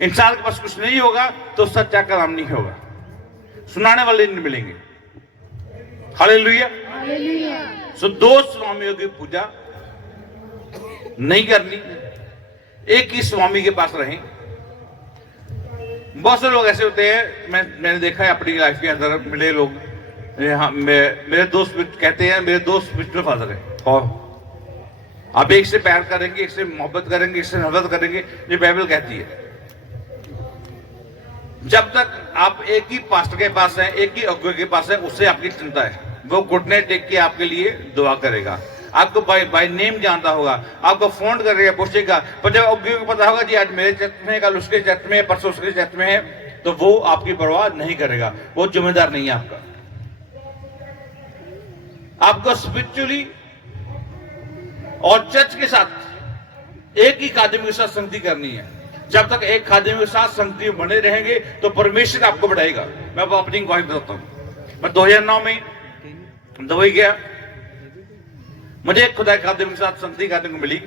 इंसान के पास कुछ नहीं होगा तो सच्चा कलाम नहीं होगा, सुनाने वाले नहीं मिलेंगे। हालेलुया। सो दो स्वामियों की पूजा नहीं करनी, एक ही स्वामी के पास रहें। बहुत से लोग ऐसे होते हैं, मैंने देखा है अपनी लाइफ के अंदर, मिले लोग, मेरे दोस्त कहते हैं मेरे दोस्त स्पिरिचुअल फादर है, और आप एक से प्यार करेंगे, एक से मोहब्बत करेंगे, एक से नफरत करेंगे, ये बाइबल कहती है। जब तक आप एक ही पास्टर के पास हैं, एक ही अगुवे के पास है, उससे आपकी चिंता है, वो घुटने टेक के आपके लिए दुआ करेगा, आपको बाय नेम जानता होगा, आपको फोन करेगा, पूछेगा। पर जब अगुवे को पता होगा जी आज मेरे चर्च में, कल उसके चर्च में, परसों उसके चर्च में है, तो वो आपकी परवाह नहीं करेगा, वो जिम्मेदार नहीं है आपका। आपको स्पिरिचुअली और चर्च के साथ एक ही खादिम के साथ संगति करनी है। जब तक एक खादिम के साथ संगति बने रहेंगे तो परमेश्वर आपको बढ़ाएगा। मैं वो अपनी गवाही बताता हूं। मैं 2009 में दुबई गया, मुझे एक खुदा खादिम के साथ संगति करने को मिली।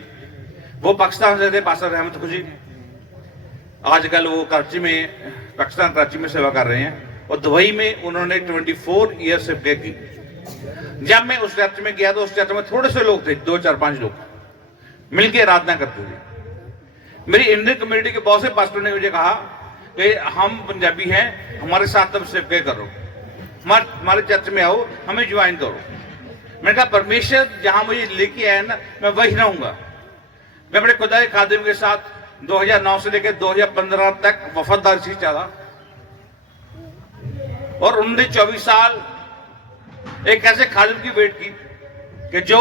वो पाकिस्तान से थे, पास्टर रहमत खुशी। आजकल वो कराची में, पाकिस्तान कराची में सेवा कर रहे हैं, और दुबई में उन्होंने 24 ईयर सेवा की। जब मैं उस चर्च में गया तो उस चर्च में थोड़े से लोग थे, 2-4-5 लोग मिलके आराधना करते थे। मेरी इंडियन कम्युनिटी के बहुत से पास्टर ने मुझे कहा कि हम पंजाबी हैं, हमारे साथ तुम सेवकाई करो, हमारे चर्च में आओ, हमें ज्वाइन करो। मैंने कहा परमेश्वर जहां मुझे लेके आया ना, मैं वही रहूंगा। मैं अपने खुदा के खादिम के साथ 2009 से लेकर 2015 तक वफादारी से चला, और उन्होंने 24 साल एक ऐसे खादिम की वेट की कि जो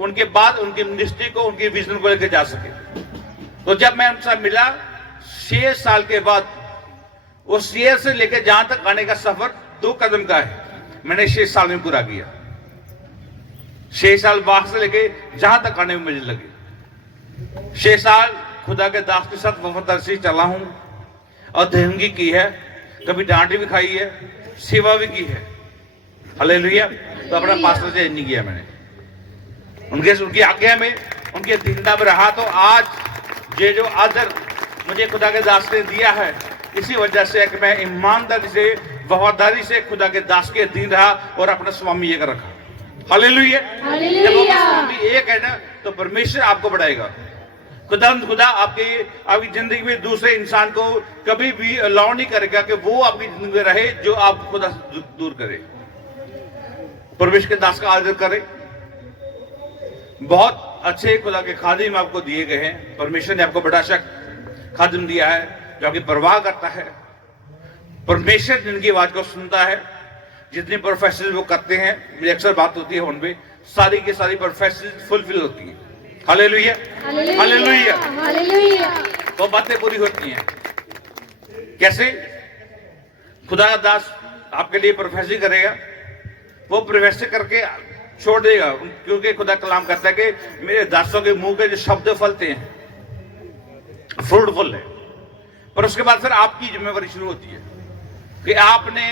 उनके बाद उनकी मिनिस्ट्री को, उनकी विजन को लेकर जा सके। तो जब मैं उनसे मिला 6 साल के बाद, उस शेर से लेकर जहां तक आने का सफर 2 कदम का है, मैंने 6 साल में पूरा किया। 6 साल बाहर से लेके जहां तक आने में मुझे लगे। 6 साल खुदा के दास के साथ वफादारी से चला हूं, और देहंगी की है, कभी डांट भी खाई है, सेवा भी की है। हालेलुया। तो अपना पास्टर चेंज नहीं किया मैंने, उनकी आज्ञा में, उनके अधीनता में रहा। तो आज ये जो आदर मुझे खुदा के दास ने दिया है, इसी वजह से कि मैं ईमानदारी से, वफादारी से खुदा के दास के अधीन रहा और अपना स्वामी एक रखा। हालेलुया। जब स्वामी एक है ना, तो परमेश्वर आपको बढ़ाएगा। खुदा आपकी जिंदगी में दूसरे इंसान को कभी भी अलाउ नहीं करेगा कि वो आपकी जिंदगी में रहे जो आपको खुदा दूर करे। परमेश्वर के दास का आदर करें। बहुत अच्छे खुदा के खादिम आपको दिए गए हैं। परमेश्वर ने आपको बड़ा शक खादिम दिया है जो आपकी परवाह करता है। परमेश्वर जिनकी आवाज को सुनता है, जितनी प्रोफेशन वो करते हैं, मेरी अक्सर बात होती है उनपे, सारी की सारी प्रोफेशन फुलफिल होती है। Hallelujah, hallelujah, hallelujah. वो बातें पूरी होती हैं। कैसे? खुदा का दास आपके लिए प्रोफेसी करेगा, वो प्रोफेसी करके छोड़ देगा, क्योंकि खुदा कलाम करता है कि मेरे दासों के मुंह के जो शब्द फलते हैं, फ्रूटफुल है। पर उसके बाद फिर आपकी जिम्मेवारी शुरू होती है कि आपने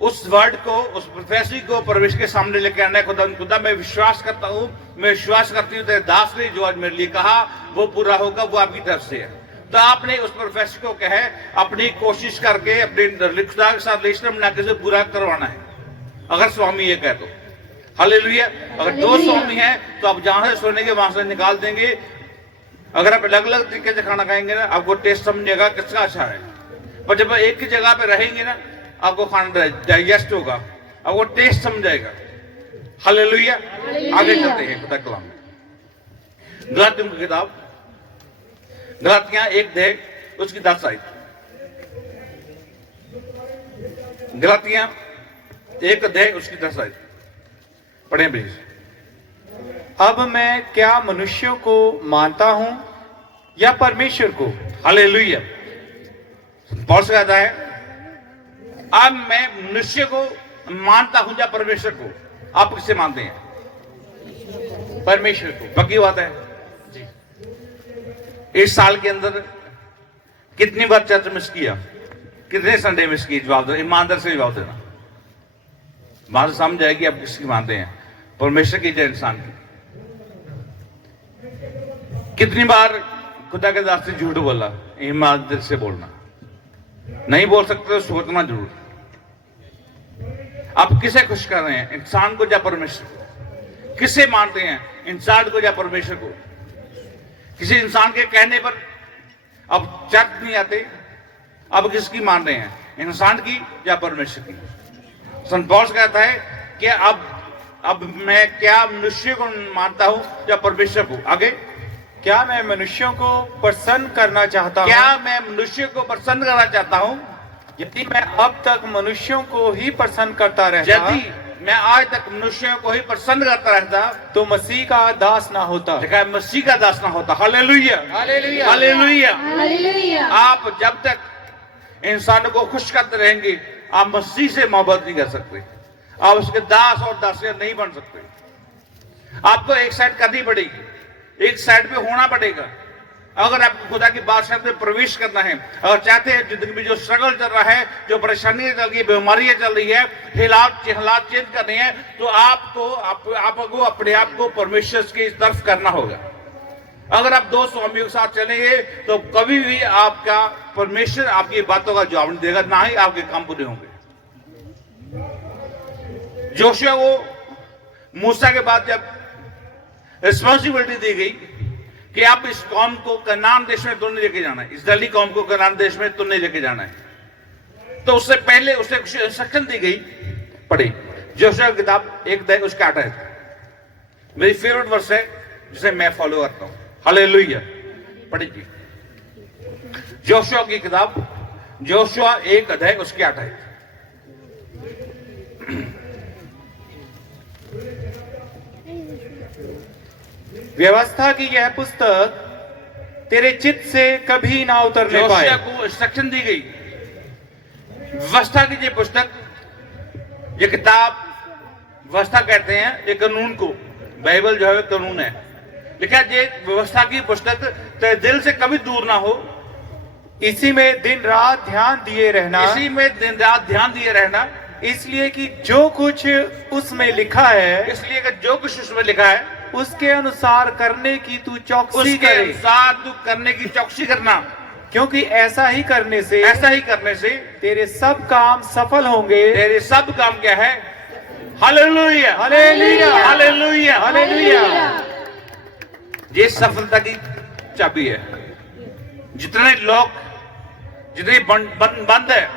उस वर्ड को, उस प्रोफेसी को परमेश्वर के सामने लेके आना है। खुदा मैं विश्वास करता हूं, मैं विश्वास करती हूं तेरे दास ने जो आज मेरे लिए कहा वो पूरा होगा, वो आपकी तरफ से है। तो आपने उस प्रोफेसी को कहे अपनी कोशिश करके, अपने खुदा के साथ रिलेशन बना के पूरा करवाना है, अगर स्वामी ये कहे तो। हालेलुया। अगर 2 स्वामी हैं तो आप जहां से सुनेंगे वहां से निकाल देंगे। अगर आप अलग अलग तरीके से खाना खाएंगे ना, आपको टेस्ट समझेगा किसका अच्छा है। पर जब एक ही जगह पे रहेंगे ना, आपको खाना डाइजेस्ट होगा, आपको टेस्ट समझाएगा। हालेलुया। आगे चलते हैं खुदा कलाम। गलातियों की किताब, गलातियां 1 उसकी 10 आयत। गलातियां 1 उसकी 10 आयत पढ़ें प्लीज। अब मैं क्या मनुष्यों को मानता हूं या परमेश्वर को? हालेलुया। बहुत से कहता है अब मैं मनुष्य को मानता हूं या परमेश्वर को। आप किससे मानते हैं? परमेश्वर को। पक्की बात है जी। इस साल के अंदर कितनी बार चर्च मिस किया, कितने संडे मिस किए? जवाब दो, ईमानदार से जवाब देना। बात समझ आएगी आप किसकी मानते हैं, परमेश्वर की या इंसान की। कितनी बार खुदा के दास से झूठ बोला, ईमानदारी से बोलना, नहीं बोल सकते तो सोचना जरूर। आप किसे खुश कर रहे हैं, इंसान को या परमेश्वर को? किसे मानते हैं, इंसान को या परमेश्वर को? किसी इंसान के कहने पर अब चर्च नहीं आते, अब किसकी मान रहे हैं, इंसान की या परमेश्वर की? संत पौलुस कहता है कि अब मैं क्या मनुष्य को मानता हूं या परमेश्वर को? आगे, क्या मैं मनुष्यों को प्रसन्न करना चाहता हूँ? क्या मैं मनुष्य को प्रसन्न करना चाहता हूं? यदि मैं अब तक मनुष्यों को ही प्रसन्न करता रहता, यदि मैं आज तक मनुष्यों को ही प्रसन्न करता रहता, तो मसीह का दास ना होता। लिखा है मसीह का दास ना होता। Hallelujah, hallelujah, hallelujah. हालेलुया। आप जब तक इंसानों को खुश करते रहेंगे, आप मसीह से मोहब्बत नहीं कर सकते, आप उसके दास और दासियां नहीं बन सकते। आपको एक साइड करनी पड़ेगी, एक साइड पे होना पड़ेगा। अगर आपको खुदा की बादशाह में प्रवेश करना है, अगर चाहते हैं जिंदगी में जो स्ट्रगल चल रहा है, जो परेशानियां चल रही है, बीमारियां चल रही है, हालात चेंज करने हैं, तो आपको अपने आप को परमेश्वर की तरफ करना होगा। अगर आप दो स्वामियों के साथ चलेंगे तो कभी भी आपका परमेश्वर आपकी बातों का जवाब नहीं देगा, ना ही आपके काम पूरे होंगे। जोशुआ को मूसा के बाद जब रिस्पॉन्सिबिलिटी दी गई कि आप इस कौम को कनान देश में तुमने लेके जाना है, इस्राएली कौम को कनान देश में तुमने लेके जाना है, तो उससे पहले उसे कुछ इंस्ट्रक्शन दी गई। पढ़े जोशुआ की किताब 1 उसका 8 है, मेरी फेवरेट वर्स है जिसे मैं फॉलो करता हूं। हालेलुया, पढ़िए जोशुआ की किताब, जोशुआ 1 उसके 8 है। व्यवस्था की यह पुस्तक तेरे चित्त से कभी ना उतरने पाए। जोशुआ को इंस्ट्रक्शन दी गई, व्यवस्था की ये पुस्तक, ये किताब, व्यवस्था कहते हैं ये कानून को, बाइबल जो है कानून है। लिखा ये व्यवस्था की पुस्तक तेरे दिल से कभी दूर ना हो, इसी में दिन रात ध्यान दिए रहना, इसी में दिन रात ध्यान दिए रहना, इसलिए कि जो कुछ उसमें लिखा है, इसलिए कि जो कुछ उसमें लिखा है उसके अनुसार करने की तू चौकसी उसके करे, अनुसार तू करने की चौकसी करना, क्योंकि ऐसा ही करने से तेरे सब काम सफल होंगे। तेरे सब काम क्या है? Hallelujah, hallelujah, hallelujah, hallelujah. ये सफलता की चाबी है। जितने लोग, जितनी बंद है,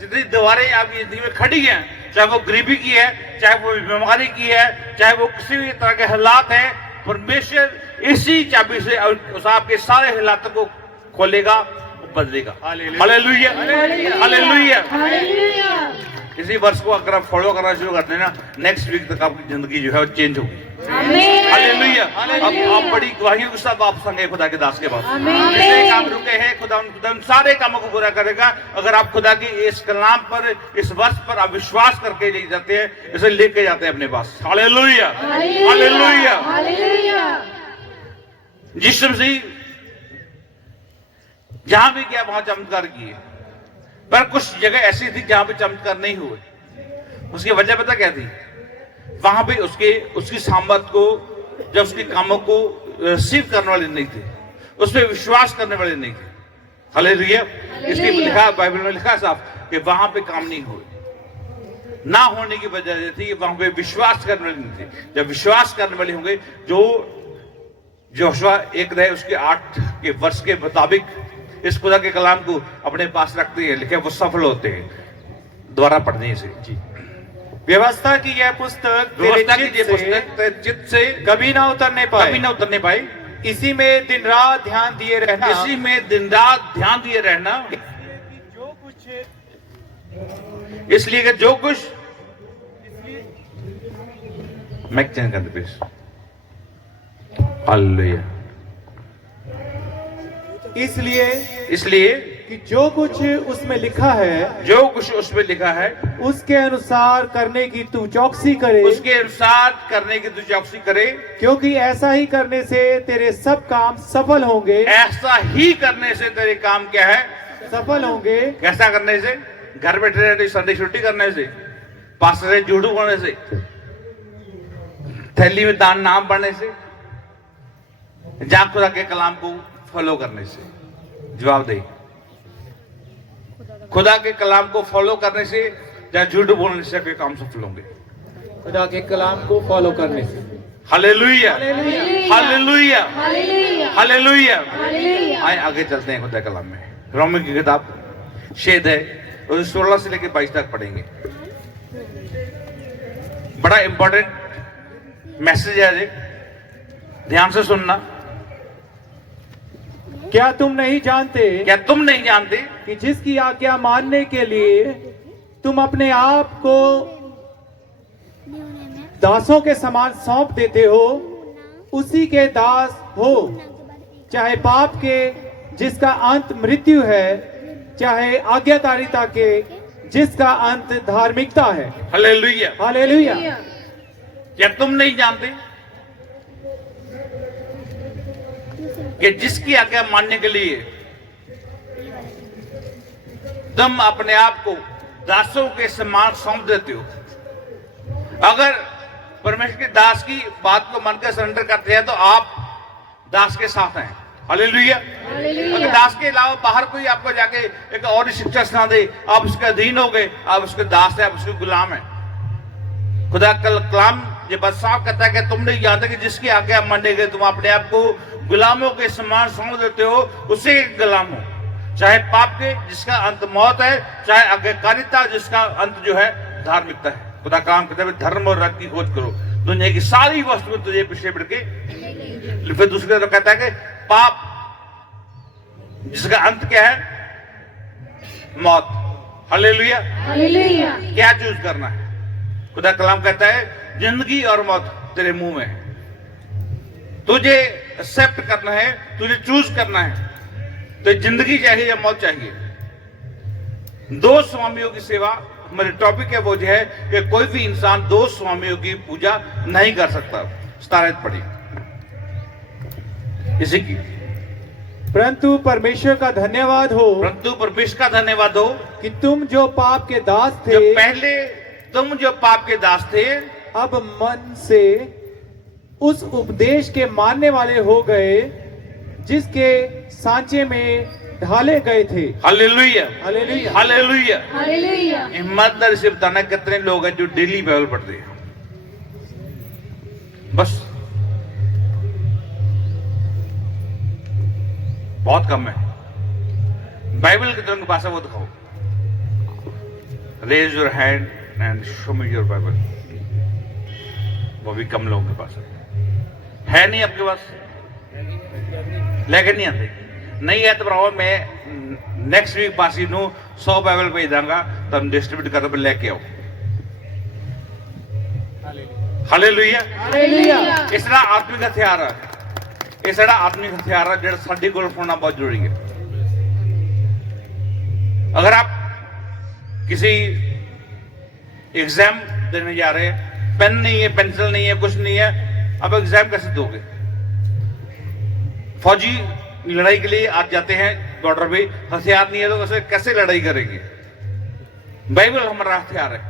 जितनी दीवारें आपकी जिंदगी में खड़ी हैं, चाहे वो गरीबी की है, चाहे वो बीमारी की है, चाहे वो किसी भी तरह के हालात हैं, परमेश्वर इसी चाबी से उस आपके सारे हालातों को खोलेगा, बदलेगा। Hallelujah, hallelujah, hallelujah. इसी वर्ष को अगर आप फॉलो करना शुरू कर देना, नेक्स्ट वीक तक आपकी जिंदगी जो है वो चेंज होगी। आमीन। हालेलुया। अब आप बड़ी गवाहियों के साथ आप संगे खुदा के दास के पास, आमीन। जितने काम रुके हैं खुदा उन सारे कामों को पूरा करेगा। अगर आप खुदा की इस कलाम पर, इस वर्ष पर आप विश्वास करके ले जाते हैं, इसे लेके जाते हैं अपने पास। Hallelujah, hallelujah. Hallelujah. Yeshu Masih जहां भी गया वहां चमत्कार किए, पर कुछ जगह ऐसी थी जहां पे चमत्कार नहीं हुए। उसकी वजह पता क्या थी? वहां पे उसकी सामर्थ को, जब उसके कामों को रिसीव करने वाले नहीं थे, उस पर विश्वास करने वाले नहीं थे। हालेलुया। इसलिए लिखा, बाइबल में लिखा साफ कि वहां पे काम नहीं हुए। ना होने की वजह यह थी कि वहां पे विश्वास करने वाले नहीं थे। जब विश्वास करने वाले होंगे, जो जोशुआ 1 उसके 8 के वर्ष के मुताबिक इस खुदा के कलाम को अपने पास रखते हैं, लिखे वो सफल होते हैं द्वारा पढ़ने से। जी, व्यवस्था की यह पुस्तक तेरे चित्त से कभी ना उतरने पाए, इसी में दिन रात ध्यान दिए रहना, इसी में दिन रात ध्यान दिए रहना, जो कुछ, इसलिए कि जो कुछ, मैं चेंज कर दे प्लीज। हालेलुया। इसलिए कि जो कुछ उसमें लिखा है, जो कुछ उसमें लिखा है उसके अनुसार करने की तू चौकसी करे, उसके अनुसार करने की तू चौकसी करे, क्योंकि ऐसा ही करने से तेरे सब काम सफल होंगे। ऐसा ही करने से तेरे काम क्या है? सफल होंगे। कैसा करने से? घर बैठे रहने, संडे छुट्टी करने से, पास से जुड़ू होने से, थैली में दान नाम बढ़ने से, जहां खुदा के कलाम को फॉलो करने से? जवाब दे। खुदा के कलाम को फॉलो करने से या झूठ बोलने से कोई काम सफल होंगे? खुदा के कलाम को फॉलो करने से। Hallelujah, hallelujah, hallelujah, hallelujah, hallelujah. Hallelujah. आए आगे चलते हैं खुदा के कलाम में। रोमी की किताब शेद है, और 16 से लेकर 22 तक पढ़ेंगे। बड़ा इंपॉर्टेंट मैसेज है ये, ध्यान से सुनना। क्या तुम नहीं जानते क्या तुम नहीं जानते कि जिसकी आज्ञा मानने के लिए तुम अपने आप को दासों के समान सौंप देते हो, उसी के दास हो, चाहे पाप के जिसका अंत मृत्यु है, चाहे आज्ञाकारिता के जिसका अंत धार्मिकता है। हालेलुया। हालेलुया। क्या तुम नहीं जानते कि जिसकी आज्ञा मानने के लिए तुम अपने आप को दासों के समान सौंप देते हो? अगर परमेश्वर के दास की बात को मानकर सरेंडर करते हैं तो आप दास के साथ हैं। हालेलुया। अगर दास के अलावा बाहर कोई आपको जाके एक और शिक्षा सुना दे, आप उसके अधीन हो गए, आप उसके दास हैं, आप उसके गुलाम हैं। खुदा का कलाम ये बात साफ कहता है कि तुम नहीं जानते कि जिसकी आज्ञा मानने के तुम अपने आप को गुलामों के समान सौंप देते हो, उसे गुलाम हो, चाहे पाप के जिसका अंत मौत है, चाहे आज्ञाकारिता जिसका अंत जो है धार्मिकता है। खुदा काम कहता है धर्म और रक्त की खोज करो, दुनिया की सारी वस्तु तुझे पीछे बढ़ के। फिर दूसरी तरफ कहता है कि पाप जिसका अंत क्या है? मौत। हालेलुया। हालेलुया। क्या चूज करना है? खुदा कलाम कहता है जिंदगी और मौत तेरे मुंह में है, तुझे एक्सेप्ट करना है, तुझे चूज करना है। तो जिंदगी चाहिए या मौत चाहिए? दो स्वामियों की सेवा हमारी टॉपिक है, वो जो है कि कोई भी इंसान दो स्वामियों की पूजा नहीं कर सकता। 17 पढ़ी इसी की। परंतु परमेश्वर का धन्यवाद हो परंतु परमेश्वर का धन्यवाद हो कि तुम जो पाप के दास जो थे, पहले तुम जो पाप के दास थे, अब मन से उस उपदेश के मानने वाले हो गए जिसके सांचे में ढाले गए थे। Hallelujah, hallelujah. हालेलुया। हालेलुया। ईमानदारी से बताना कितने लोग हैं जो डेली बाइबल पढ़ते हैं? बस बहुत कम है। बाइबल की तरह भाषा वो दिखाओ। Raise your hand and show me your Bible. वो भी कम लोगों के पास है नहीं आपके पास, लेकिन नहीं आते। नहीं है तो बराबर मैं नेक्स्ट वीक पासी नु 100 बाइबल भेज दूंगा, तुम डिस्ट्रीब्यूट कर लेके आओ। हालेलुया। हालेलुया। इस तरह आत्मिक हथियार है, इस तरह आत्मिक हथियार है जो साडी कोल होना बहुत जरूरी है। अगर आप किसी एग्जाम देने जा रहे हैं, पेन नहीं है, पेंसिल नहीं है, कुछ नहीं है, अब एग्जाम कैसे दोगे? फौजी लड़ाई के लिए आज जाते हैं बॉर्डर पे, हथियार नहीं है तो कैसे लड़ाई करेंगे? बाइबल हमारा हथियार है।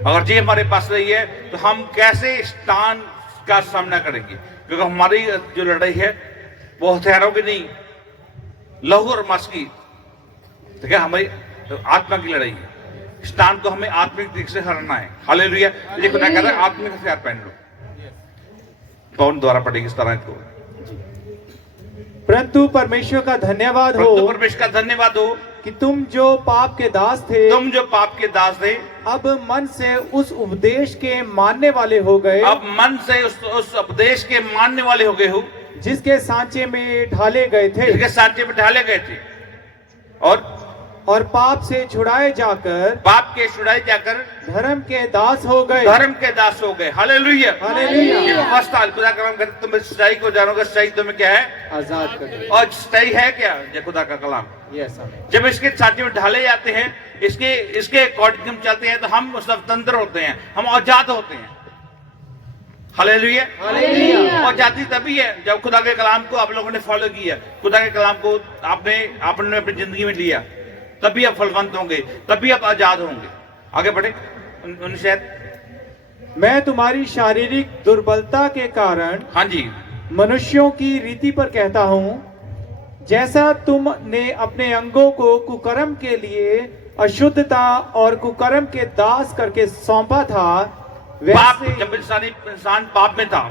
अगर जी हमारे पास नहीं है तो हम कैसे स्टान का सामना करेंगे? क्योंकि हमारी जो लड़ाई है वो हथियारों की नहीं, लहू और मांस की, ठीक है, हमारी आत्मा की लड़ाई है। स्टान को हमें आत्मिक तरीके से हराना है। हालेलुया। ये खुदा कहता है आत्मिक हथियार पहन लो। कौन द्वारा पढ़ेगी इस तरह को? परंतु परमेश्वर का धन्यवाद परंतु हो परमेश्वर का धन्यवाद हो कि तुम जो पाप के दास थे, तुम जो पाप के दास थे, अब मन से उस उपदेश के मानने वाले हो गए, अब मन से उस उपदेश के मानने वाले हो गए हो जिसके सांचे में ढाले गए थे, जिसके सांचे में ढाले गए थे, और पाप से छुड़ाए जाकर पाप के छुड़ाए जाकर धर्म के दास हो गए। धर्म के दास हो गए। हालेलुया। हालेलुया। ये व्यवस्था खुदा का कलाम कहता है, तुम सच्चाई को जानोगे, सच्चाई तुम्हें क्या है? आजाद कर। और सच्चाई है क्या? ये खुदा का कलाम। यस आमीन। जब इसके सांचे में ढाले जाते हैं, इसके अकॉर्डिंग हम चलते हैं तो हम स्वतंत्र होते हैं, हम आजाद होते हैं। हालेलुया। हालेलुया। और जाति तभी है जब खुदा के कलाम को आप लोगों ने फॉलो किया, खुदा के कलाम को आपने अपनी जिंदगी में लिया, तभी आप फलवंत होंगे, तभी आप आजाद होंगे। आगे बढ़े। मैं तुम्हारी शारीरिक दुर्बलता के कारण हाँ जी, मनुष्यों की रीति पर कहता हूँ जैसा तुमने अपने अंगों को कुकर्म के लिए अशुद्धता और कुकर्म के दास करके सौंपा था, पाप, वैसे जब इंसान पाप में था,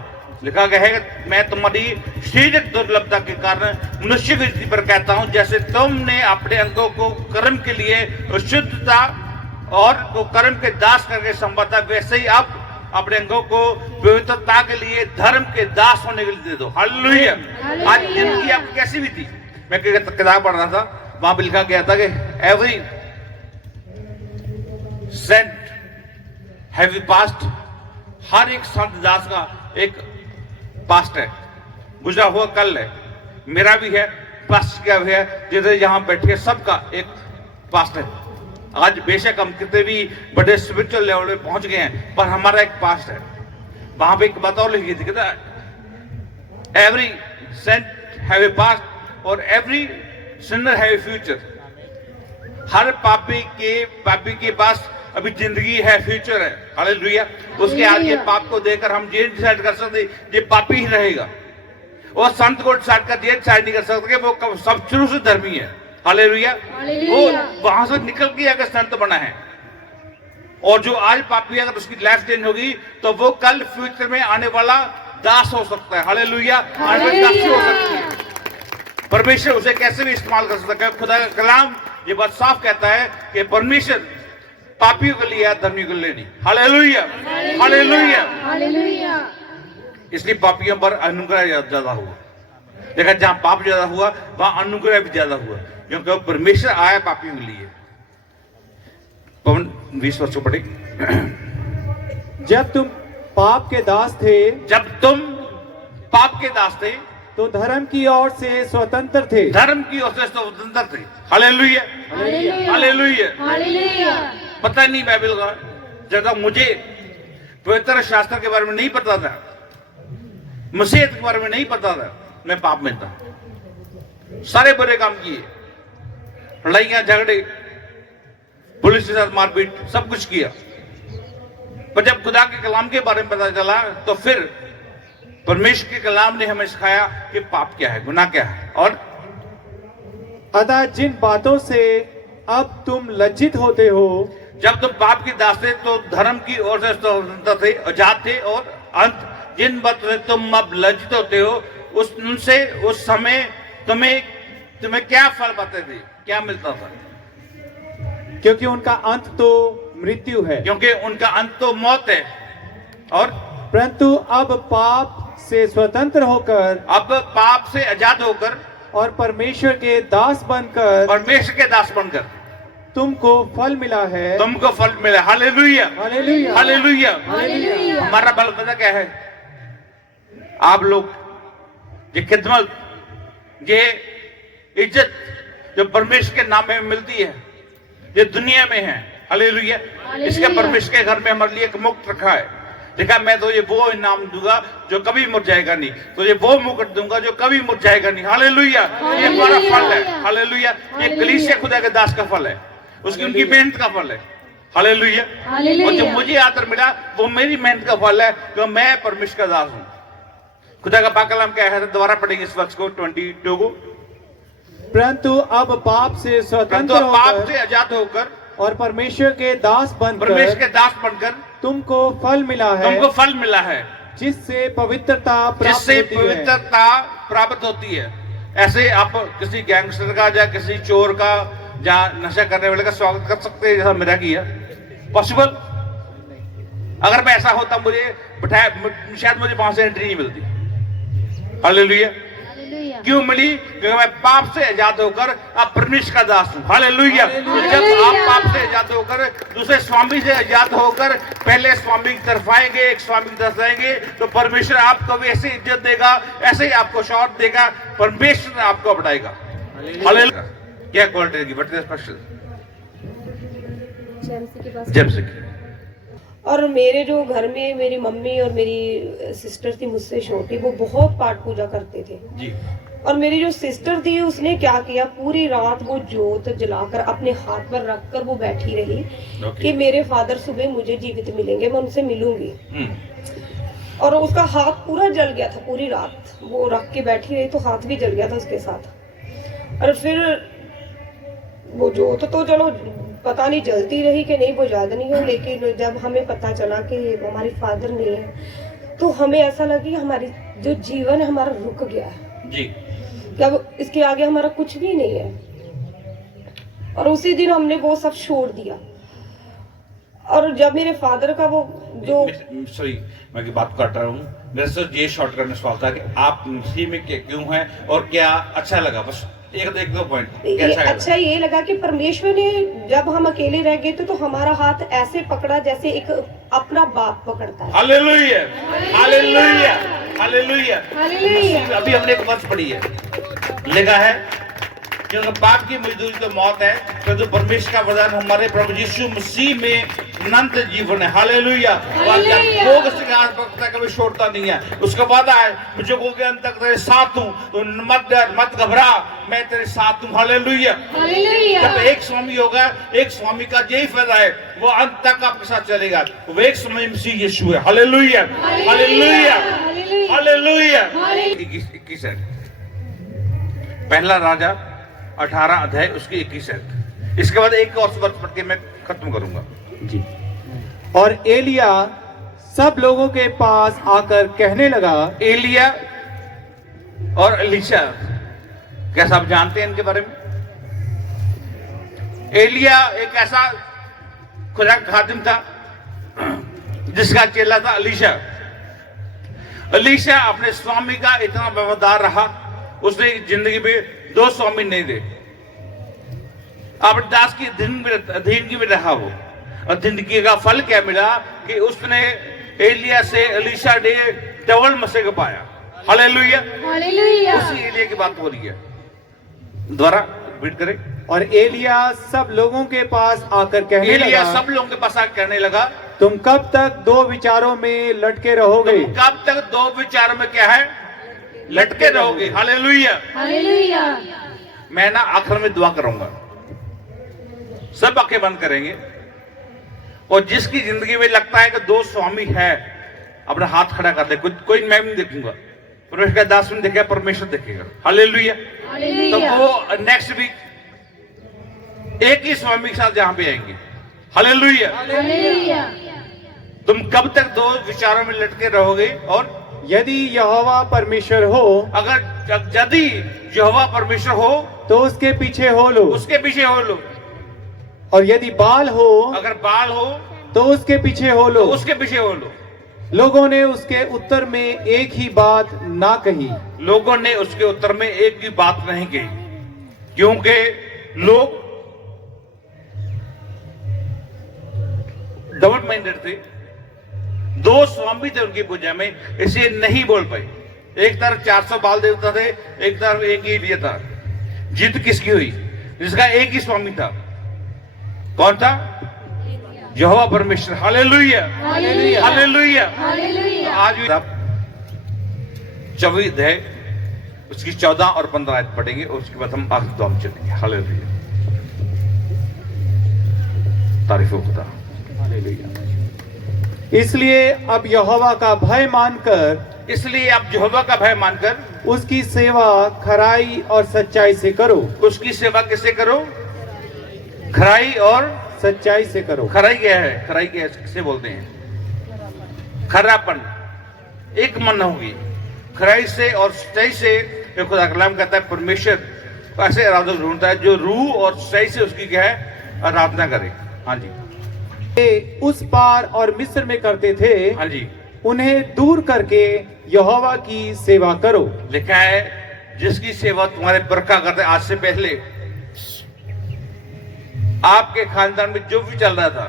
लिखा गया है मैं तुम्हारी शारीरिक दुर्लभता के कारण मनुष्य की रीति पर कहता हूं, जैसे तुमने अपने अंगों को कर्म के लिए अशुद्धता और को कर्म के दास करके संभाला, वैसे ही आप अपने अंगों को पवित्रता के लिए धर्म के दास होने के लिए दे दो। हालेलुया। आज जिंदगी आपकी कैसी भी थी, मैं किताब पढ़ रहा था, वहां पे लिखा गया था कि एवरी सेंट हैव पास्ट, हर एक संत दास का एक पास्ट है, गुजरा हुआ कल है, मेरा भी है, पास्ट क्या है, जिधर यहां बैठे सबका एक पास्ट है। आज बेशक हम कितने भी बड़े स्पिरिचुअल लेवल पे पहुंच गए हैं, पर हमारा एक पास्ट है। वहां पे एक बात और लिखी थी, कहता every saint have a past और every sinner have a future. हर पापी के पास अभी जिंदगी है, फ्यूचर है। हालेलुया। उसके आगे पाप को देकर हम ये डिसाइड कर सकते ये पापी ही रहेगा, और संत को डिसाइड कर ये डिसाइड नहीं कर सकते कि वो सब शुरू से धर्मी है। हालेलुया। वो वहां से निकल के अगर संत बना है, और जो आज पापी है, अगर उसकी लाइफ चेंज होगी तो वो कल फ्यूचर में आने वाला दास हो सकता है। हालेलुया। आने वाली दासी हो सकती है। परमेश्वर उसे कैसे भी इस्तेमाल कर सकता है। खुदा का कलाम ये बात साफ कहता है कि परमेश्वर पापियों के लिए, धर्मियों के लिए नहीं। हालेलुया। हालेलुया। हालेलुया। इसलिए पापियों पर अनुग्रह ज्यादा हुआ। देखा, जहां पाप ज्यादा हुआ वहां अनुग्रह भी ज्यादा हुआ, क्योंकि परमेश्वर आया पापियों के लिए। पवन 20 वर्ष पढ़े। जब तुम पाप के दास थे, जब तुम पाप के दास थे तो धर्म की ओर से स्वतंत्र थे। धर्म की ओर से स्वतंत्र थे। हालेलुया। हालेलुया। हालेलुया। पता नहीं बाइबल का, जब मुझे पवित्र शास्त्र के बारे में नहीं पता था, मसीहत के बारे में नहीं पता था, मैं पाप में था, सारे बुरे काम किए, लड़ाइयां झगड़े, पुलिस के साथ मारपीट, सब कुछ किया। पर जब खुदा के कलाम के बारे में पता चला तो फिर परमेश्वर के कलाम ने हमें सिखाया कि पाप क्या है, गुनाह क्या है। और अतः जिन बातों से अब तुम लज्जित होते हो, जब तुम पाप की दास थे तो धर्म की ओर से स्वतंत्र थे, आजाद थे, और अंत जिन बातों से तुम अब लज्जित होते हो, उनसे उस समय तुम्हें क्या फल पाते थे, क्या मिलता था? क्योंकि उनका अंत तो मृत्यु है, क्योंकि उनका अंत तो मौत है। और परंतु अब पाप से स्वतंत्र होकर, अब पाप से आजाद होकर और परमेश्वर के दास बनकर, परमेश्वर के दास बनकर तुमको फल मिला है। तुमको फल मिला। हालेलुया। हालेलुया। हालेलुया। हालेलुया। हमारा बल पता क्या है? आप लोग ये खिदमत, ये इज्जत जो परमेश्वर के नाम में मिलती है, ये दुनिया में है। हालेलुया। इसके परमेश्वर के घर में हमारे लिए एक मुक्त रखा है। देखा, मैं तो ये वो इनाम दूंगा जो कभी मुरझाएगा नहीं, तो ये वो मुकुट दूंगा जो कभी मुरझाएगा नहीं। हालेलुया। ये हमारा फल है। हालेलुया। ये कलीसिया खुदा के दास का फल है, उसकी उनकी मेहनत का फल है। हालेलुया। और जो मुझे आदर मिला वो मेरी मेहनत का फल है, कि मैं परमेश्वर का दास हूं। खुदा का पाक कलाम क्या है? दोबारा पढ़ेंगे इस वक्त को 22 को। परंतु अब पाप से स्वतंत्र पाप होकर से आजाद होकर और परमेश्वर के दास परमेश्वर बनकर के दास बनकर तुमको फल मिला है, तुमको फल मिला है, जिससे पवित्रता प्राप्त जिससे होती है। पवित्रता प्राप्त होती है। ऐसे आप किसी गैंगस्टर का या किसी चोर का या नशा करने वाले का स्वागत कर सकते हैं जैसा मेरा किया? पॉसिबल? अगर मैं ऐसा होता, मुझे बिठाया, शायद मुझे वहां से एंट्री नहीं मिलती। हालेलुया। क्यों मिली? क्योंकि मैं पाप से आजाद होकर अब परमेश्वर का दास हूं। हालेलुया। जब आप पाप से आजाद होकर दूसरे स्वामी से आजाद होकर पहले स्वामी की तरफ आएंगे, एक स्वामी की तरफ आएंगे, तो परमेश्वर आपको भी ऐसी इज्जत देगा, ऐसे ही आपको शॉर्ट देगा, परमेश्वर आपको बढ़ाएगा। हालेलुया। क्या क्वालिटी की बट स्पेशल जब से और मेरे जो घर में मेरी मम्मी और मेरी सिस्टर थी मुझसे छोटी, वो बहुत पाठ पूजा करते थे जी। और मेरी जो सिस्टर थी उसने क्या किया, पूरी रात वो जोत जलाकर अपने हाथ पर रखकर वो बैठी रही कि मेरे फादर सुबह मुझे जीवित मिलेंगे, मैं उनसे मिलूंगी। और उसका हाथ पूरा जल गया था, पूरी रात वो रख के बैठी रही तो हाथ भी जल गया था उसके साथ। और फिर वो जोत तो चलो पता नहीं जलती रही कि नहीं, वो याद नहीं हो, लेकिन जब हमें पता चला कि वो हमारे फादर नहीं है तो हमें ऐसा लगा कि हमारी जो जीवन है हमारा रुक गया है जी। कि अब इसके आगे हमारा कुछ भी नहीं है। और उसी दिन हमने वो सब छोड़ दिया। और जब मेरे फादर का वो जो सॉरी मैं की बात काट रहा हूँ, मेरे से ये शॉर्ट करने सवाल था कि आप मसीह में क्यों हैं और क्या अच्छा लगा, बस एक दो पॉइंट कैसा लगा? अच्छा ये लगा कि परमेश्वर ने जब हम अकेले रह गए थे तो हमारा हाथ ऐसे पकड़ा जैसे एक अपना बाप पकड़ता है। Hallelujah hallelujah hallelujah. हालेलुया। अभी हमने एक वर्ष पढ़ी है, लिखा है क्योंकि पाप की मजदूरी तो मौत है, परंतु परमेश्वर का वरदान हमारे प्रभु यीशु मसीह में अनंत जीवन है। हालेलुया। कभी छोड़ता नहीं है, उसका वादा है मुझे के अंत तक तेरे साथ हूँ, तो मत डर मत घबरा, मैं तेरे साथ हूँ। हालेलुया। हालेलुया। जब एक स्वामी होगा, एक स्वामी का यही फायदा है, वो अंत तक आपके साथ चलेगा, वो एक स्वामी मसीह यीशु है। Hallelujah hallelujah hallelujah. 21 है पहला राजा 18 अध्याय उसकी 21 है। इसके बाद एक और वर्ष पढ़ के मैं खत्म करूंगा जी। और एलिया सब लोगों के पास आकर कहने लगा, एलिया और एलीशा कैसा आप जानते हैं इनके बारे में? एलिया एक ऐसा खुदा का खादिम था जिसका चेला था एलीशा। एलीशा अपने स्वामी का इतना वफादार रहा, उसने जिंदगी में 2 स्वामी नहीं दे, अपने दास की अधीन में रहा वो। और जिंदगी का फल क्या मिला कि उसने एलिया से एलीशा ने डबल मसे को पाया। Hallelujah hallelujah. उसी एलिया की बात हो रही है, दोबारा रिपीट करें। और एलिया सब लोगों के पास आकर कहने एलिया लगा, सब लोगों के पास आकर कहने लगा, तुम कब तक 2 विचारों में लटके रहोगे? तुम कब तक 2 विचार में क्या है लटके रहोगे? हालेलुया। हालेलुया। मैं ना आखिर में दुआ करूंगा, सब आंखें बंद करेंगे, और जिसकी जिंदगी में लगता है कि 2 स्वामी है अपना हाथ खड़ा कर दे। कोई मैं नहीं देखूंगा, परमेश्वर का दास ने देखा, परमेश्वर देखेगा। हालेलुया। तो हालेलुया। वो नेक्स्ट वीक एक ही स्वामी के साथ जहां पे आएंगे। हालेलुया। हालेलुया। तुम कब तक 2 विचारों में लटके रहोगे? और यदि यहोवा परमेश्वर हो अगर यदि यहोवा परमेश्वर हो तो उसके पीछे हो लो, उसके पीछे हो लो, और यदि बाल हो अगर बाल हो तो उसके पीछे हो तो लो। उसके पीछे हो लो। लोगों ने उसके उत्तर में एक ही बात ना कही। लोगों ने उसके उत्तर में एक ही बात नहीं कही, क्योंकि लोग डबल माइंडेड थे, 2 स्वामी थे उनकी पूजा में, इसे नहीं बोल पाए। एक तरफ 400 बाल देवता थे, एक तरफ एक ही एलिया था। जीत किसकी हुई? जिसका एक ही स्वामी था। कौन था? यहोवा परमेश्वर। Hallelujah hallelujah. हालेलुया। हालेलुया। आज भी 24 है, उसकी 14 और 15 आयत पढ़ेंगे, और उसके बाद हम आखिर दुआ में चलेंगे। हालेलुया। तारीफ हो खुदा। इसलिए अब यहोवा का भय मानकर, इसलिए आप यहोवा का भय मानकर उसकी सेवा खराई और सच्चाई से करो। उसकी सेवा कैसे करो? खराई और सच्चाई से करो। खराई क्या है? खराई क्या है? किसे बोलते हैं? खरापन, एक मन होगी। खराई से और सच्चाई से खुदा कलाम कहता है परमेश्वर ऐसे आराधक ढूंढता है जो रूह और सच्चाई से उसकी क्या है आराधना करे। हाँ जी, वे उस पार और मिस्र में करते थे, हाँ जी। उन्हें दूर करके यहोवा की सेवा करो। लिखा है जिसकी सेवा तुम्हारे बरखा करते। आज से पहले आपके खानदान में जो भी चल रहा था,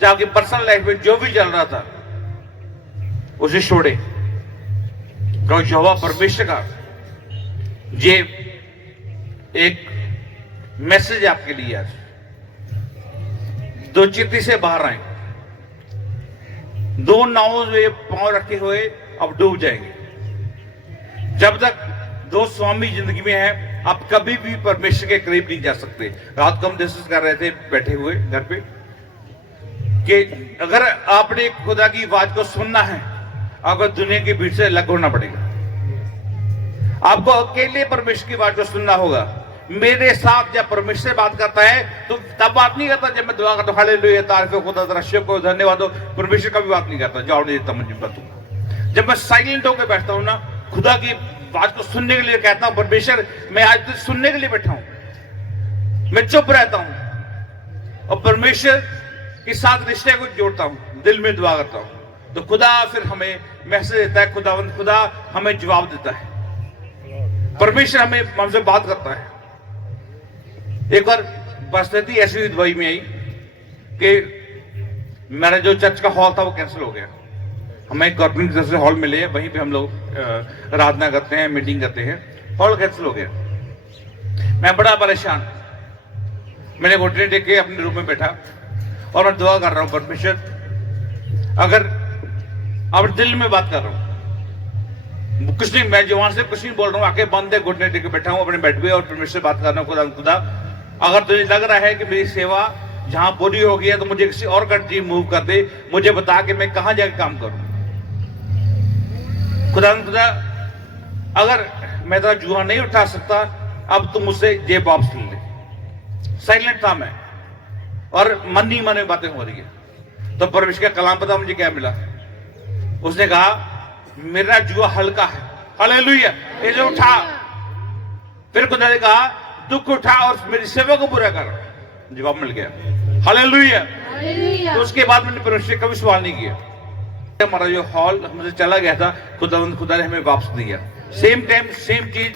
चाहे आपकी पर्सनल लाइफ में जो भी चल रहा था, उसे छोड़े। क्योंकि यहोवा परमेश्वर का ये एक मैसेज आपके लिए आज, 2 चित्ती से बाहर आए, 2 नावों में पांव रखे हुए अब डूब जाएंगे। जब तक 2 स्वामी जिंदगी में है, आप कभी भी परमेश्वर के करीब नहीं जा सकते। रात को हम डिस्कस कर रहे थे बैठे हुए घर पे कि अगर आपने खुदा की आवाज को सुनना है, आपको दुनिया की भीड़ से अलग होना पड़ेगा। आपको अकेले परमेश्वर की आवाज को सुनना होगा। मेरे साथ जब परमेश्वर बात करता है तो तब बात नहीं करता जब मैं दुआ करता हूँ हालेलुया तारीफ खुदा तेरा शुक्र धन्यवाद हो, परमेश्वर कभी बात नहीं करता, जवाब नहीं देता मुझे बताऊंगा। जब मैं साइलेंट होकर बैठता हूँ ना, खुदा की बात को सुनने के लिए कहता हूँ परमेश्वर मैं आज तो सुनने के लिए बैठा हूँ, मैं चुप रहता हूँ और परमेश्वर के साथ रिश्ते को जोड़ता हूँ, दिल में दुआ करता हूँ, तो खुदा फिर हमें मैसेज देता है, खुदा हमें जवाब देता है, परमेश्वर हमें हमसे बात करता है। एक बार परिस्थिति ऐसी हुई दुबई में आई कि मेरा जो चर्च का हॉल था वो कैंसिल हो गया। हमें एक गवर्नमेंट की तरफ से हॉल मिले, वहीं पे हम लोग आराधना करते हैं, मीटिंग करते हैं, हॉल कैंसिल हो गया। मैं बड़ा परेशान, मैंने घुटने टेक के अपने रूम में बैठा और मैं दुआ कर रहा हूँ परमेश्वर अगर अब दिल में बात कर रहा हूँ, कुछ नहीं, मैं जवान से कुछ नहीं बोल रहा हूँ, आंखें बंद है, घुटने टेक के बैठा हूँ अपने बेड पे और परमेश्वर बात कर रहा हूँ, खुदा अगर तुझे लग रहा है कि मेरी सेवा जहां पूरी हो गई है तो मुझे किसी और कंट्री मूव कर दे, मुझे बता कि मैं कहां जाकर काम करूं। खुदा अगर मैं तेरा जुआ नहीं उठा सकता अब तुम मुझसे जेब वापस ले ले। साइलेंट था मैं और मन ही मन में बातें हो रही है, तो परमेश्वर का कलाम पता मुझे क्या मिला, उसने कहा मेरा जुआ हल्का है, हालेलुया, इसे उठा। फिर खुदा ने कहा दुख उठा और मेरी सेवा को पूरा कर, जवाब मिल गया, हालेलुया। तो उसके बाद मैंने परमेश्वर का कभी सवाल नहीं किया। हमारा जो हॉल हमसे चला गया था खुदा ने हमें वापस दिया, सेम टाइम सेम चीज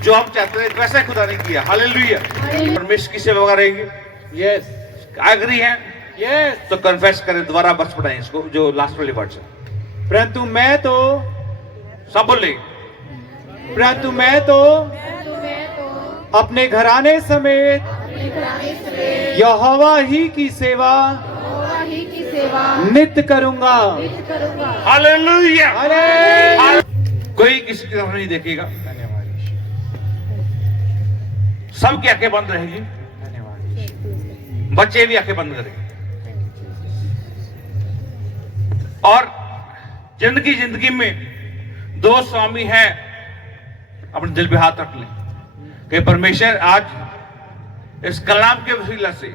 जो हम चाहते थे वैसा खुदा ने किया, हालेलुया। परमेश्वर की सेवा करेंगे, यस, एग्री हैं, यस। तो कन्फेस करें, दोबारा बस पढ़ाएं इसको जो लास्ट वाली वर्ड है। परंतु मैं तो अपने घराने समेत यहोवा ही की सेवा नित्य करूंगा, हालेलुया। हालेलुया। कोई किसी की तरफ नहीं देखेगा, सबकी आंखें बंद रहेगी, बच्चे भी आंखें बंद करेंगे और जिंदगी में दो स्वामी हैं, अपने दिल पे हाथ रख लें कि परमेश्वर आज इस कलाम के वसीला से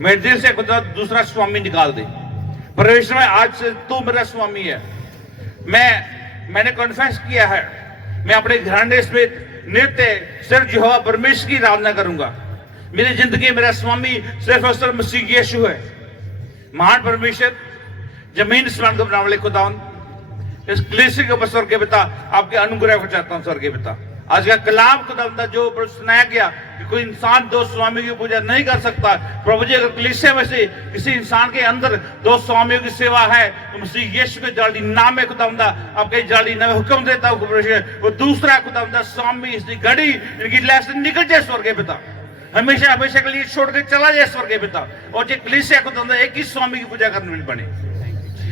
मेरे दिल से खुदा दूसरा स्वामी निकाल दे। परमेश्वर में आज से तू मेरा स्वामी है, मैंने कॉन्फेस किया है, मैं अपने घराने में नित्य सिर्फ यहोवा परमेश्वर की आराधना करूंगा। मेरी जिंदगी मेरा स्वामी सिर्फ और सिर्फ मसीह यीशु है। महान परमेश्वर, जमीन आसमान को बनाने वाले खुदावंद, इस कलीसिया के ऊपर स्वर्गीय पिता आपके अनुग्रह को चाहता हूं स्वर्गीय पिता। आज का कलाम खुदावंद जो सुनाया गया कि कोई इंसान दो स्वामी की पूजा नहीं कर सकता, प्रभु जी अगर कलीसिया में से किसी इंसान के अंदर दो स्वामियों की सेवा है तो मसीह यीशु के जल्दी नाम है खुदावंद आपके जल्दी नाम हुक्म देता हूं वो दूसरा खुदावंद स्वामी इसकी घड़ी इनकी लाइफ से निकल जाए स्वर्गीय पिता, हमेशा हमेशा के लिए छोड़ के चला जाए स्वर्गीय पिता। और जो कलीसिया खुदावंद एक ही स्वामी की पूजा करने में बने,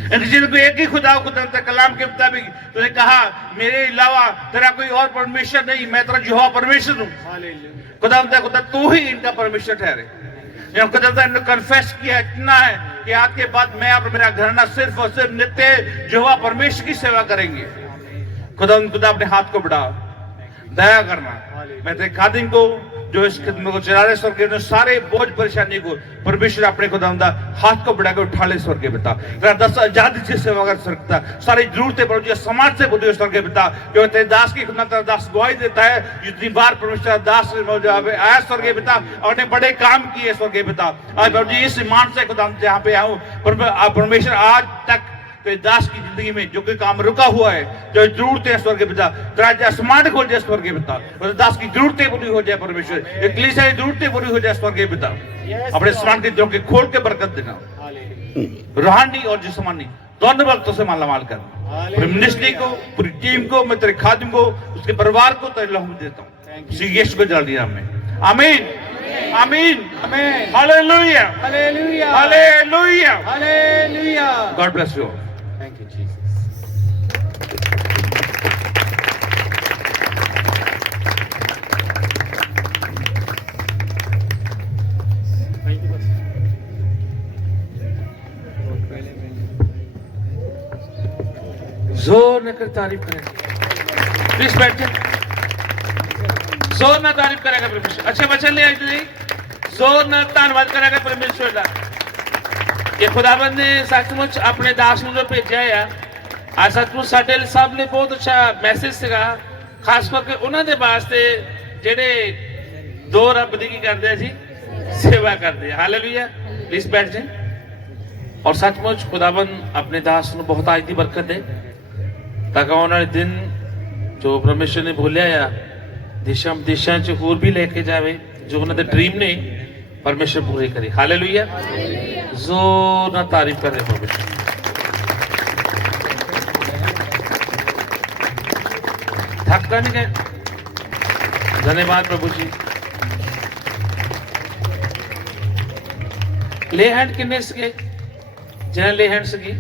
जिनको एक ही खुदा कलाम के मुताबिक तूने कहा मेरे अलावा तेरा कोई और परमेश्वर नहीं, मैं तेरा यहोवा परमेश्वर हूँ। खुदा तू ही इनका परमेश्वर ठहरे। खुदा ने कन्फेस किया इतना है कि आज के बाद मैं और मेरा घराना सिर्फ और सिर्फ नित्य यहोवा परमेश्वर की सेवा करेंगे। खुदा अपने हाथ को बढ़ा, दया करना। मैं तेरे खादिम को जो इस खिदमत को चला रहे स्वर्गीय सारे बोझ परेशानी को परमेश्वर अपने खुदावंद हाथ को बढ़ाकर उठा ले स्वर्गीय पिता। तेरा दस आजादी से सेवा कर सकता, सारी जरूरतें पर समाज से बुद्धि स्वर्गीय पिता, जो तेरे दास की खुदा तेरा दास गवाही देता है जितनी बार परमेश्वर दास आया स्वर्गीय पिता और ने बड़े काम किए स्वर्गीय पिता। आज प्रभु जी इस ईमान से खुदा जहाँ पे आऊँ परमेश्वर आज तक तो दास की जिंदगी में जो कोई काम रुका हुआ है, जो जरूरतें हैं स्वर्गीय पिता तेरा आसमान खोल जाए स्वर्गीय पिता, और दास की जरूरतें पूरी हो जाए परमेश्वर, एक कलीसिया की जरूरतें पूरी हो जाए स्वर्गीय पिता। अपने आसमान के द्वार के खोल के बरकत देना, रूहानी और जिस्मानी दोनों वक्तों से माला माल कर। पूरी मिनिस्ट्री को, पूरी टीम को, मैं तेरे खादिम को, उसके परिवार को तेरे लहू में देता हूँ यीशु को जल्दी नाम में, आमीन आमीन आमीन। Hallelujah hallelujah, hallelujah, hallelujah. God bless you. Thank you Jesus. जोर लेकर तारीफ करें। प्लीज बैठे, ਜ਼ੋਰ ਨਾਲ ਤਾਰੀਫ ਕਰਾਂਗੇ ਪਰਮੇਸ਼ਰ। ਅੱਛੇ ਬੱਚੇ ਲੈ ਆਏ ਜੀ, ਜ਼ੋਰ ਨਾਲ ਧੰਨਵਾਦ ਕਰਾਂਗੇ ਪਰਮੇਸ਼ਰ ਦਾ ਕਿ ਖੁਦਾਵੰਦ ਨੇ ਸੱਚਮੁੱਚ ਆਪਣੇ ਦਾਸ ਨੂੰ ਜੋ ਭੇਜਿਆ ਆ। ਅੱਜ ਸੱਚਮੁੱਚ ਸਾਡੇ ਲਈ ਸਭ ਲਈ ਬਹੁਤ ਅੱਛਾ ਮੈਸੇਜ ਸੀਗਾ, ਖਾਸ ਕਰਕੇ ਉਹਨਾਂ ਦੇ ਵਾਸਤੇ ਜਿਹੜੇ ਦੋ ਰੱਬ ਦੀ ਕੀ ਕਰਦੇ ਆ ਜੀ, ਸੇਵਾ ਕਰਦੇ ਆ। ਹਾਲੇਲੂਇਆ। ਪਲੀਜ਼ ਬੈਠ ਜਾਏ। और सचमुच खुदावन अपने दास ਨੂੰ ਬਹੁਤ आज ਦੀ ਬਰਕਤ ਦੇ ਤਾਂ ਕਿ ਆਉਣ ਵਾਲੇ ਦਿਨ ਜੋ ਪਰਮੇਸ਼ਰ ਨੇ ਬੋਲਿਆ ਆ ਦੇਸ਼ਾਂ ਵਿਦੇਸ਼ਾਂ ਚ ਹੋਰ ਵੀ ਲੈ ਕੇ ਜਾਵੇ, ਜੋ ਉਹਨਾਂ ਦੇ ਡ੍ਰੀਮ ਨੇ ਪਰਮੇਸ਼ਰ ਪੂਰੇ ਕਰੇ। ਹਾਲੇਲੂਇਆ। ਜ਼ੋਰ ਨਾਲ ਤਾਰੀਫ ਕਰ ਰਹੇ ਪਰਮੇਸ਼ਰ। थकता नहीं गए। धन्यवाद प्रभु जी। ले हैंड किन्ने सके जहाँ ले हैंड सकी